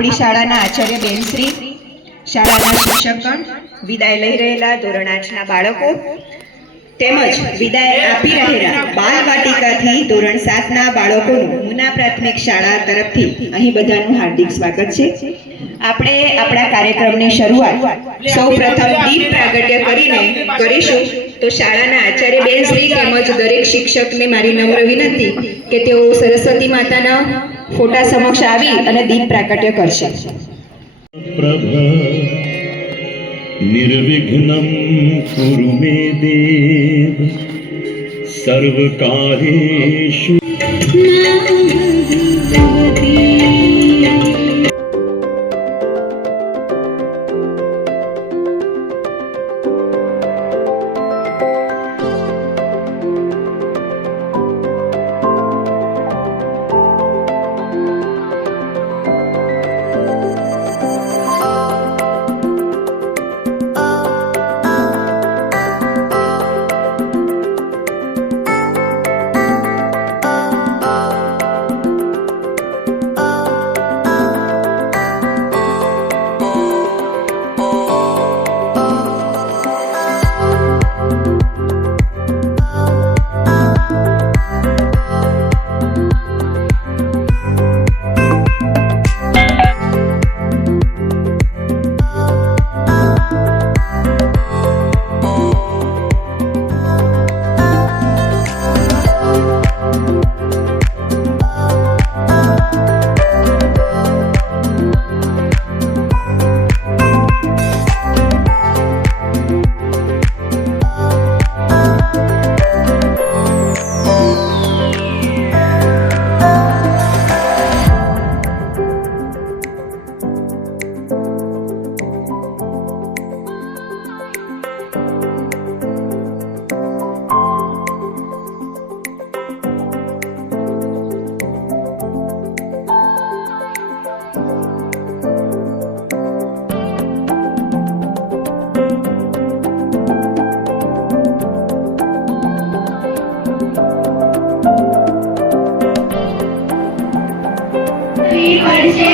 આપણી શાળાના આચાર્ય બેનશ્રી, શાળાના શિક્ષકગણ, વિદાય લઈ રહેલા ધોરણ 8ના બાળકો તેમજ વિદાય આપી રહેલા બાલવાટિકાથી ધોરણ 7ના બાળકોનું મુના પ્રાથમિક શાળા તરફથી અહીં બધાનું હાર્દિક સ્વાગત છે। આપણે આપણા કાર્યક્રમની શરૂઆત સૌપ્રથમ દીપ પ્રાગટ્ય કરીને કરીશું। તો શાળાના આચાર્ય બેનશ્રી તેમજ દરેક શિક્ષકને મારી નમ્ર વિનંતી કે તેઓ સરસ્વતી માતાના ફોટા સમક્ષ આવી અને દીપ પ્રાગટ્ય કરશે। निर्विघ्नं कुरु मे देव सर्वकार्येषु। પડશે